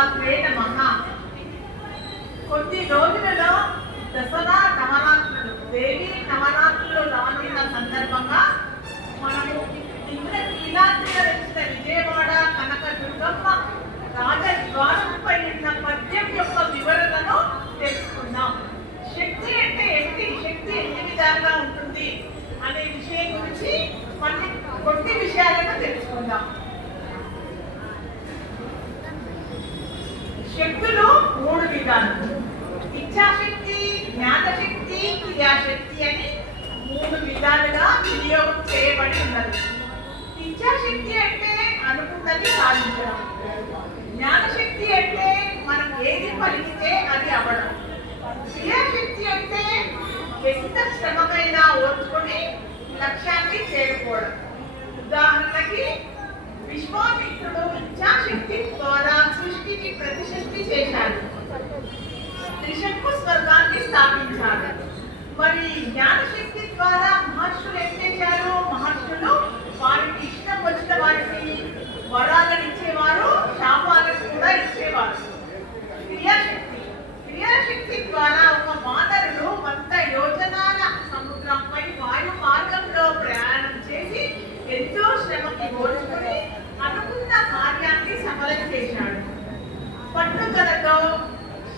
శ్రీమాత్రే నమః కొద్ది రోజులలో దసరా నవరాత్రులు దేవి నవరాత్రులు రానున్న సందర్భంగా మనము ఇంద్ర కీలాద్రిగా వచ్చిన విజయవాడ కనక దుర్గమ్మ రాజద్వారంపై ఉన్న పద్యం యొక్క వివరణను తెలుసుకుందాం శక్తి అంటే ఏమిటి శక్తి ఎన్ని విధాలుగా ఉంటుంది అనే విషయం గురించి కొన్ని కొన్ని విషయాలను తెలుసుకుందాం శక్తులు మూడు విధాలు ఇచ్ఛాశక్తి జ్ఞానశక్తి క్రియాశక్తి అని మూడు విధాలుగా వినియోగం చేయబడి ఉన్నది ఇచ్చాశక్తి అంటే అనుకున్నది సాధించడం. జ్ఞానశక్తి అంటే మనం ఏది పలికితే అది అవ్వడం. క్రియాశక్తి అంటే ఎంత శ్రమకైనా ఓర్చుకొని లక్ష్యాన్ని చేరుకోవడం. ఉదాహరణకి విశ్వామిత్రుడు ఇచ్చాశక్తి ద్వారా సృష్టిని ప్రతిసృష్టి చేశాడు. త్రిశంకు స్వర్గాన్ని స్థాపించాడు. మరి జ్ఞానశక్తి ద్వారా మహర్షులు ఏం చేశారు మహర్షులు వారికి ఇష్టం వచ్చిన వారికి వరాలను ఇచ్చేవారు శాపాలను కూడా ఇచ్చేవారు. క్రియాశక్తి. క్రియాశక్తి ద్వారా ఒక మానవుడు వంద యోజనాల సముద్రంపై వాయు మార్గంలో ప్రయాణం చేసి ఎంతో శ్రమకి ఓర్చుకుని అనుకున్న కార్యాన్ని సఫలం చేశాడు. పట్టుదలతో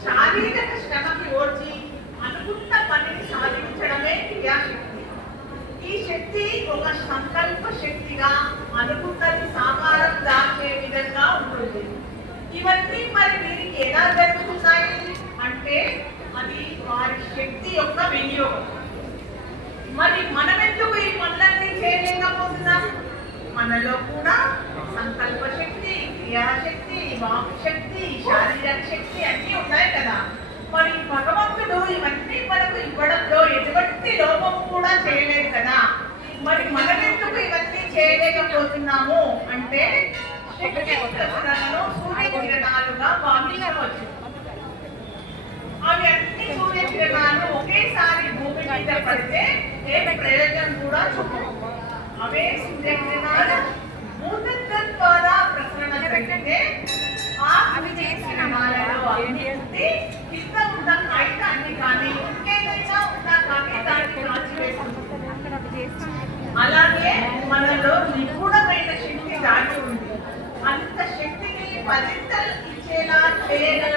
శారీరక శ్రమకి ఓర్చి అనుకున్న పనిని సాధించడమే క్రియాశక్తి. ఈ శక్తి ఒక సంకల్ప శక్తిగా అనుకున్నది సాకారం దాచే విధంగా ఉంటుంది. ఇవన్నీ మరి దీనికి ఎలా జరుగుతున్నాయి? అంటే అది వారి శక్తి యొక్క వినియోగం. మరి మనమెందుకు ఈ పనులన్నీ చేయలేకపోతున్నాం? మనలో కూడా సంకల్ప శక్తి క్రియాశక్తి వాక్ శక్తి శారీరక శక్తి అన్నీ ఉన్నాయి కదా. మరి భగవంతుడు ఇవన్నీ మనకు ఇవ్వడంలో ఎటువంటి లోపము కూడా చేయలేదు కదా. మరి మనకెందుకు ఇవన్నీ చేయలేకపోతున్నాము? అంటే సూర్యకిరణాలుగా భావించవచ్చు. అవి అన్ని సూర్యకిరణాలు ఒకేసారి భూమి మీద పడితే ఏ ప్రయోజనం కూడా చూపవు అవే సూర్యకిరణాలు భూతత్వం ద్వారా ప్రసరణ జరిగితే ఆ సూర్యకిరణాలలో అగ్ని కింద ఉన్న కాగితాన్ని కానీ ఇంకేదైనా ఉన్నా కానీ దాన్ని అలాగే మనలో నిపుణమైన శక్తి దాగి ఉంది. అంత శక్తిని పదింతలు ఇచ్చేలా చేయగల.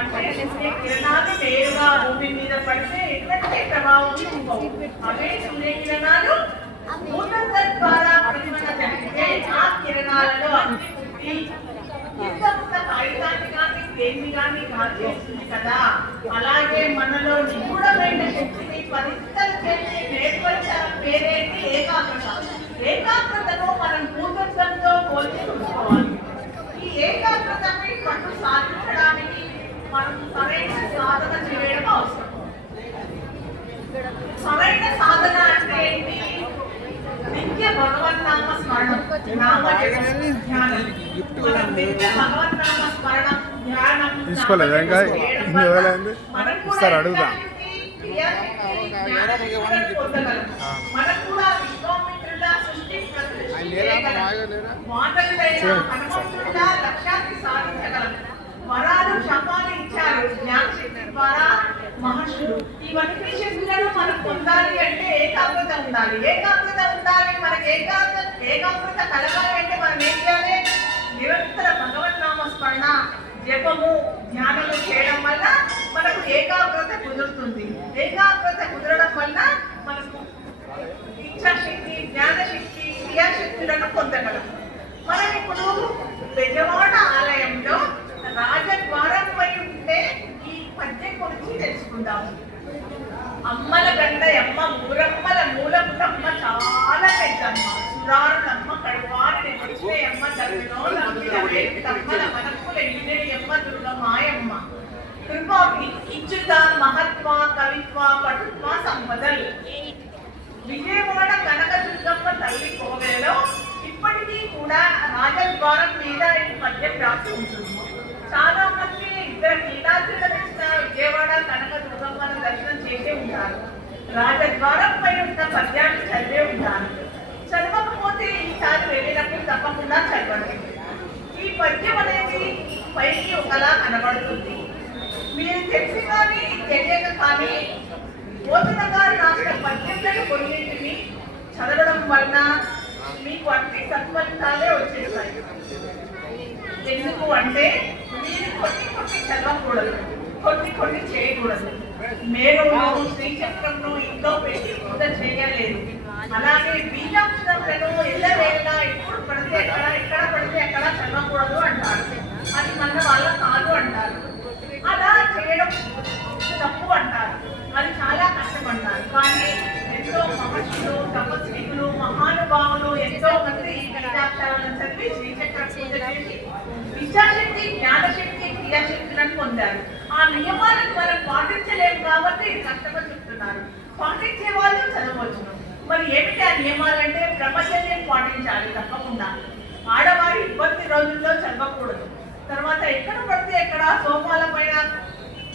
అంటే సూర్యకిరణాలు నేరుగా భూమి మీద పడితే ఎటువంటి ప్రభావం అవే సూర్యకిరణాలు ద్వారా ప్రతిమన జరిగితే ఆ కిరణాలలో అగ్ని కింద ఉన్న కాగితాన్ని కానీ కదా. అలాగే మనలో నిగూఢమైన శక్తిని పరిస్థితులు చేసి నేర్పరిచిన పేరేంటి? ఏకాగ్రత. ఏకాగ్రతను మనం భూతత్వంతో పోల్చి చూసుకోవాలి. ఈ ఏకాగ్రతని మనం సాధించడానికి మనం సరైన సాధన చేయడం అవసరం సరైన సాధన అంటే ఏంటి నిత్య భగవన్నామ స్మరణం నామ జపం, ధ్యానం మనం నిత్య భగవన్నామ స్మరణం ధ్యానం తీసుకోలేదా ఇంకా? నామ జపం చేయడం ఇన్ని వల్ల వేలైంది? మనం కూడా ఇస్తారు అడుగుదా? ఎంతమంది క్రియాశక్తి, జ్ఞానశక్తిని పొందగలం. మనం కూడా విశ్వామిత్రుల సృష్టి ప్రతిష్ఠ చేయగలం. మాటలైన హనుమంతుడిలా లక్ష్యాన్ని సాధించగలం వరాలు శపాలు ఇచ్చారు జ్ఞానశక్తి ద్వారా మహర్షులు ఇవన్నీ శక్తులను మనం పొందాలి అంటే ఏకాగ్రత ఉండాలి ఏకాగ్రత ఉండాలి మనకి ఏకాగ్రత ఏకాగ్రత కలగాలి అంటే మనం ఏం చేయాలి నిరంతర భగవన్నామ స్మరణ జపము ధ్యానము చేయడం వల్ల మనకు ఏకాగ్రత కుదురుతుంది. ఏకాగ్రత కుదరడం వల్ల మనకు ఇచ్ఛాశక్తి జ్ఞానశక్తి క్రియాశక్తులను పొందగలం. మనం ఇప్పుడు బెజవాడ ఆలయంలో రాజద్వారం పై ఉండే ఈ పద్యం గురించి తెలుసుకుందాము అమ్మల గండ అమ్మ ఊరమ్మల మూలములమ్మ చాలా పెద్దమ్మ. సురారులమ్మ కడువారి అమ్మ తల్లినో తమ్మల మనకుల ఇల్లేని అమ్మ దుర్గమాయమ్మ కృపాకి మహత్వ కవిత్వ పటుత్వ సంపదలు. విజయవాడ కనకదుర్గమ్మ తల్లి కోవెలలో ఇప్పటికీ కూడా రాజద్వారం మీద ఈ పద్యం రాసి ఉంటుంది. చాలా మంది ఇద్దరు నీలాద్రుల విజయవాడ కనకదుర్గమ్మను దర్శనం చేసే ఉంటారు. రాజద్వారం పై ఉన్న పద్యాన్ని చదివే ఉంటారు చదవకపోతే ఈసారి వెళ్ళినప్పుడు తప్పకుండా చదవండి తెలియక కానీ పోతన గారు రాసిన పద్యములను కొన్నింటిని చదవడం వలన మీకు అన్ని సత్ఫలితాలే వచ్చేస్తాయి. ఎందుకు అంటే మీరు కొన్ని కొన్ని చదవకూడదు కొన్ని కొన్ని చేయకూడదు. మేము శ్రీచక్రంను ఇంట్లో పెట్టి పూజ చేయలేదు. అలాగే బీజాక్షరములను లేదా ఎప్పుడు పడితే ఎక్కడ ఎక్కడ పడితే ఎక్కడ చదవకూడదు అంటారు. అది మన వాళ్ళ కాదు అంటారు. అలా చేయడం తప్పు అంటారు అది చాలా కష్టపడతారు కానీ ఎంతో మహర్షులు తపస్వికులు మహానుభావులు ఎంతో మంది ఈ చదివి శ్రీచక్ర పూజ చేసి విద్యాశక్తి జ్ఞానశక్తి క్రియాశక్తులను పొందారు. ఆ నియమాలను మనం పాటించలేము కాబట్టి కష్టమని చెప్తున్నారు. పాటించే వాళ్ళు చదవచ్చును. మరి ఏమిటి ఆ నియమాలంటే ప్రపంచం పాటించాలి తప్పకుండా. ఆడవారి ఇబ్బంది రోజుల్లో చదవకూడదు. తర్వాత ఎక్కడ పడితే ఎక్కడ సోఫాల పైన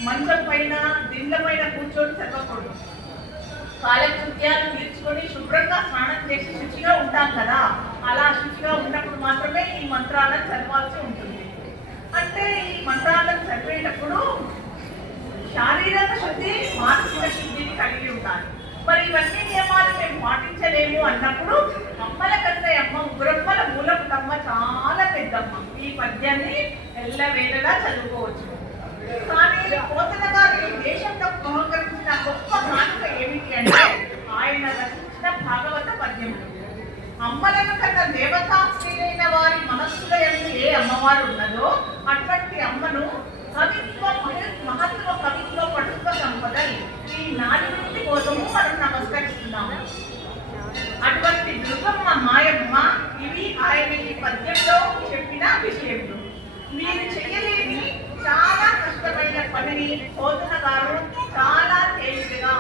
మంచం పైన దిండ్ల పైన కూర్చొని చదవకూడదు. కాలకృత్యాలు తీర్చుకొని శుభ్రంగా స్నానం చేసి శుచిగా ఉంటాం కదా అలా శుచిగా ఉన్నప్పుడు మాత్రమే ఈ మంత్రాలను చదవాల్సి ఉంటుంది. అంటే ఈ మంత్రాలను చదివేటప్పుడు శారీరక శుద్ధి మానసిక శుద్ధిని కలిగి ఉండాలి. మరి ఇవన్నీ నియమాలు మేము పాటించలేము అన్నప్పుడు అమ్మల కన్నయ్య అమ్మ ఉగ్రమ్మల మూలపుటమ్మ చాలా పెద్దమ్మ. ఈ పద్యాన్ని ఎల్లవేళలా చదువుకోవచ్చు. కానీ పోతన ఈ దేశంలో బహుకరించిన గొప్ప కానుక ఏమిటి అంటే ఆయన రచించిన భాగవత పద్యములు అమ్మలను కన్నా దేవతా స్త్రీలైన వారి మనస్సులో ఏ అమ్మవారు ఉన్నదో అటువంటి అమ్మను కవిత్వ మహత్వ కవిత్వ పటుత్వ సంపద ఈ నాలుగు కోసము మనం నమస్కరిస్తున్నాము అటువంటి దుర్గమ్మ మాయమ్మ ఇవి ఆయన ఈ పద్యంలో చెప్పిన విషయములు మీరు చేయలేని చాలా కష్టమైన పనిని పోతన చాలా తేలికగా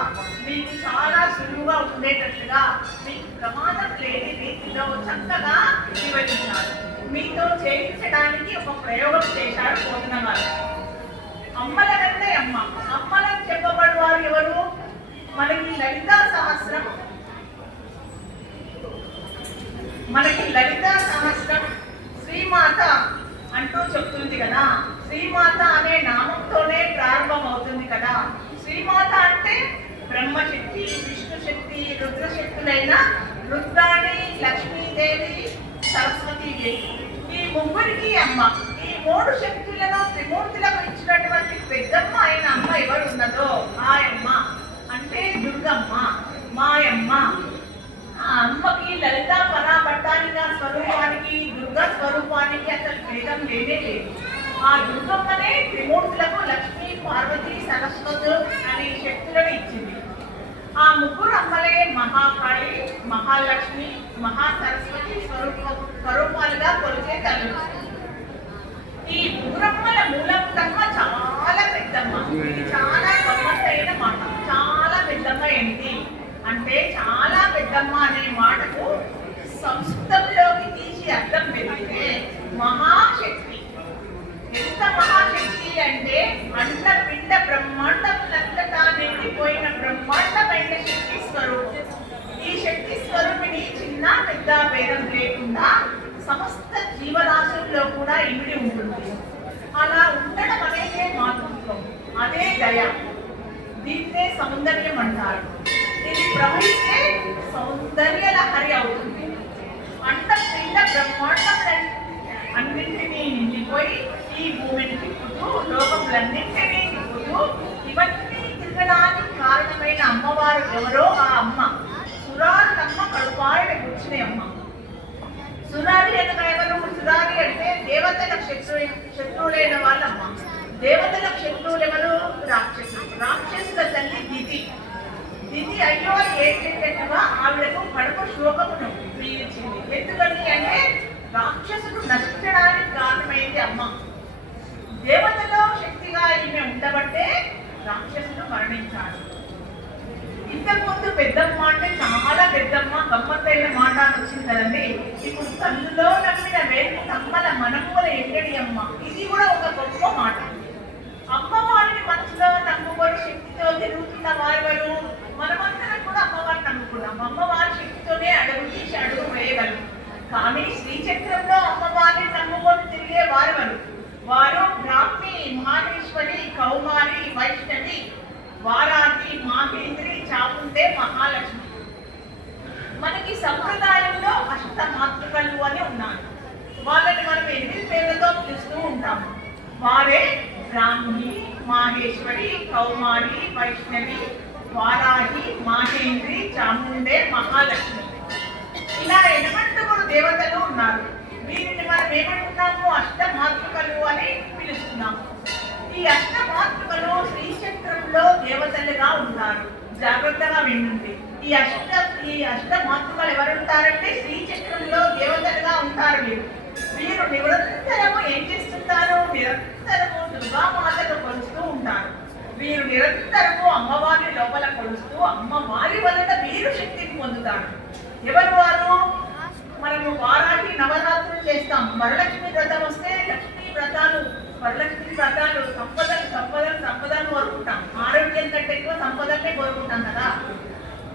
మీకు చాలా సులువుగా ఉండేటట్లుగా మీకు ప్రమాదం లేని రీతిలో చక్కగా వివరించారు మీతో చేయించడానికి ఒక ప్రయోగం చేశారు పోతన గారు అమ్మల కంటే అమ్మ. అమ్మలను చెప్పబడి వారు ఎవరు? మనకి లలితా సహస్రం. మనకి లలిత సహస్రం శ్రీమాత అంటూ చెప్తుంది కదా. శ్రీమాత అనే నామంతోనే ప్రారంభం అవుతుంది కదా. శ్రీమాత అంటే బ్రహ్మశక్తి విష్ణు శక్తి రుద్రశక్తులైన రుద్రాణి లక్ష్మీదేవి సరస్వతీదేవి ఈ ముగ్గురికి అమ్మ. ఈ మూడు శక్తులను త్రిమూర్తులకు ఇచ్చినటువంటి పెద్దమ్మ అయిన అమ్మ ఎవరు ఉన్నదో మాయమ్మ. అంటే దుర్గమ్మ. మాయమ్మ. ఆ అమ్మకి లలిత పరాపట్టానిక స్వరూపానికి దుర్గా స్వరూపానికి అసలు భేదం లేనే లేదు. ఆ దుర్గమ్మనే త్రిమూర్తులకు లక్ష్మి పార్వతి సరస్వతులు అనే శక్తులను ఇచ్చింది. ఆ ముగ్గురు అమ్మలే మహాకాళి మహాలక్ష్మి మహాసరస్వతి స్వరూప స్వరూపాలుగా కొలిచే తల్లి ఈ ముగ్గురమ్మల మూలమ్మ చాలా పెద్దమ్మ. ఇది చాలా గమ్మత్తైన మాట. చాలా పెద్దమ్మ ఏంటి? అంటే చాలా పెద్ద అనే మాటకు సంస్కృతంలోకి తీసి అర్థం పెడితే మహాశక్తి ఎంత మహాశక్తి అంటే అండ పిండ బ్రహ్మాండములంతటా నిండిపోయిన బ్రహ్మాండమైన శక్తి స్వరూపం ఈ శక్తి స్వరూపిణి చిన్న పెద్ద భేదం లేకుండా సమస్త జీవరాశుల్లో కూడా ఇమిడి ఉంటుంది అలా ఉండడం అనేదే మాతృత్వం ఛాయ దీన్నే సౌందర్యం అంటారు ఇది ప్రవహిస్తే సౌందర్య లహరి అవుతుంది. అంత పిండ బ్రహ్మాండం అన్నింటినీ నిండిపోయి ఈ భూమిని తిప్పుతూ లోకములన్నింటినీ తిప్పుతూ ఇవన్నీ తిరగడానికి కారణమైన అమ్మవారు ఎవరో ఆ అమ్మ. సురారులమ్మ కడుపారిని కూర్చునే అమ్మ. సురారి అనగా ఎవరు? సురారి అంటే దేవతల శత్రు శత్రువులైన వాళ్ళమ్మ. దేవతల శత్రువులు ఎవరు రాక్షసులు. రాక్షసుల తల్లి దిది. దిది అయ్యో ఏం చేసినట్టుగా ఆవిడకు కడుపు శోకమును పీల్చింది ఎందుకని అంటే రాక్షసుడు నశించడానికి కారణమైంది అమ్మ. దేవతలో శక్తిగా ఈమె ఉండబట్టే రాక్షసుడు మరణించాడు. ఇంతకుముందు పెద్దమ్మ అంటే చాలా పెద్దమ్మ గమ్మత్తైన మాట వచ్చింది కదండి. ఇప్పుడు తల్లులో నమ్మిన వేరు తమ్మల మనముల ఎంగడి అమ్మ ఇది కూడా ఒక గొప్ప మాట అమ్మవారిని మనసులో నమ్ముకొని శక్తితో తిరుగుతున్న వారు మనమందరం కూడా అమ్మవారిని నమ్ముకున్నాం. అమ్మవారి శక్తితోనే అడుగు తీసి అడుగు వేయగలం. కానీ శ్రీచక్రంలో అమ్మవారిని నమ్ముకొని తిరిగే వారు వారు వారు బ్రాహ్మి మహానేశ్వరి కౌమారి వైష్ణవి వారాహి మాహేంద్రి చాముండే మహాలక్ష్మి. మనకి సంప్రదాయంలో అష్ట మాతృకలు అని ఉన్నారు వాళ్ళని మనం ఎనిమిది పేర్లతో పిలుస్తూ ఉంటాము. వారే బ్రాహ్మి మహేశ్వరి కౌమారి వైష్ణవి వారాహి మహేంద్రి చాముండే మహాలక్ష్మి. ఇలా ఎనమంటుగురు దేవతలు ఉన్నారు. వీరిని మనం ఏమంటున్నాము? అష్ట మాతృకలు అని పిలుస్తున్నాము ఈ అష్ట మాతృకలు శ్రీచక్రంలో దేవతలుగా ఉన్నారు. జాగ్రత్తగా వినండి. ఈ అష్ట ఈ అష్ట మాతృకలు ఎవరుంటారంటే శ్రీచక్రంలో దేవతలుగా ఉంటారు వీరు. వీరు నిరంతరము ఏం చేస్తుంటారు? నిరంతరము దుర్గామాతను కొంచెం మీరు నిరంతరము అమ్మవారిని లోపల కొలుస్తూ అమ్మవారి వలన వీరు శక్తిని పొందుతారు. ఎవరు వారు? మనము వారానికి నవరాత్రులు చేస్తాం. వరలక్ష్మి వ్రతం వస్తే లక్ష్మీ వ్రతాలు వరలక్ష్మి వ్రతాలు సంపదలు సంపదలు సంపదను కోరుకుంటాం. ఆరోగ్యం కంటే ఎక్కువ సంపదనే కోరుకుంటాం కదా.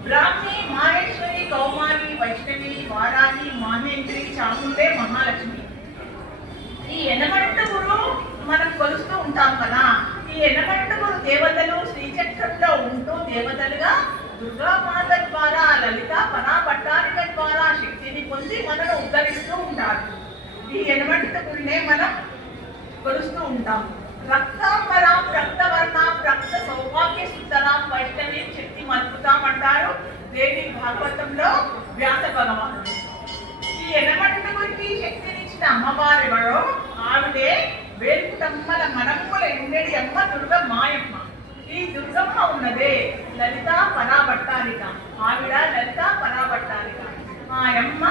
బ్రాహ్మి మహేశ్వరి కౌమారి వైష్ణవి వారాహి మహేంద్రి చాముండే మహాలక్ష్మి. ఈ ఎనమంటగురు మనం కొలుస్తూ ఉంటాం కదా. ఈ ఎనమంటగురు దేవతలు శ్రీచక్రంలో ఉంటూ దేవతలుగా దుర్గామాత ద్వారా లలిత పరాపట్టారిక ద్వారా శక్తిని పొంది మనను ఉద్ధరిస్తూ ఉంటారు. ఈ ఎనమంటగురినే మనం కొలుస్తూ ఉంటాం. రక్తాంబరాం రక్తవర్ణాం రక్త సౌభాగ్య సుందరాం వైష్ణవి శక్తి మద్భుతాం అంటారు దేవి భాగవతంలో వ్యాస భగవానుడు. ఈ ఎనమంటగురికి శక్తినిచ్చిన అమ్మవారు ఎవరో? ఆవిడే వేల్పుటమ్మల మనమ్ముల ఎండడి అమ్మ దుర్గ మాయమ్మ. ఈ దుర్గమ్మ ఉన్నదే లలిత పరాబట్టాలిక ఆవిడ లలిత పరాబట్టాలిక మా అమ్మ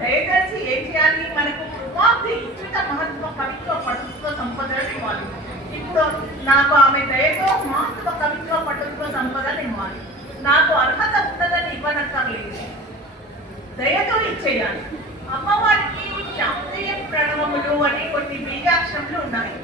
దయచేసి ఏం చేయాలి? మనకు కృపాబ్ది ఇచ్చుట మహత్వ కవిత్వ పటుత్వ సంపదలు ఇవ్వాలి. ఇప్పుడు నాకు ఆమె దయతో మహత్వ కవిత్వ పటుత్వ సంపదలు ఇవ్వాలి. నాకు అర్హత ఉన్నదని ఇవ్వనక్కర్లేదు. దయతో ఇచ్చేయాలి అమ్మవారికి శాస్త్రీయ ప్రణవములు అనే కొన్ని బీజాక్షములు ఉన్నాయి.